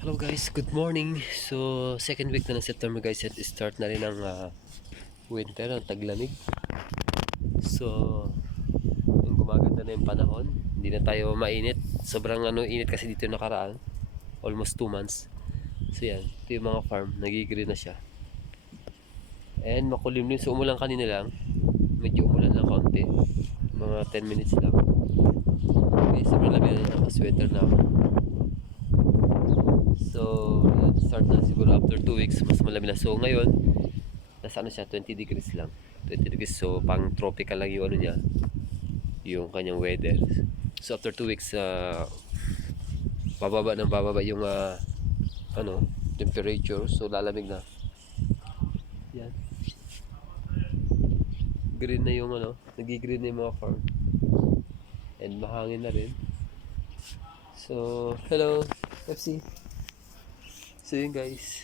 Hello guys, good morning. So, second week na ng September guys at start na rin ang ah, winter, ang taglamig. So, yung gumaganda na yung panahon, hindi na tayo mainit. Sobrang ano, init kasi dito nakaraan. Almost 2 months. So yan, ito yung mga farm, nagigreen na siya. And makulim din, so umulan kanina lang. Medyo umulan lang kaunti. Mga 10 minutes lang. Okay, sobrang lamig na naka-sweater na ako. Start na siguro after 2 weeks, mas malamig na. So, ngayon, nasa ano siya, 20 degrees lang. 20 degrees, so pang tropical lang yung ano niya, yung kanyang weather. So, after 2 weeks, uh, bababa ng bababa yung ah, ano, temperature. So, lalamig na. Yan. Green na yung ano, nagi-green na yung mga farm. And mahangin na rin. So, hello, FC. So yun guys.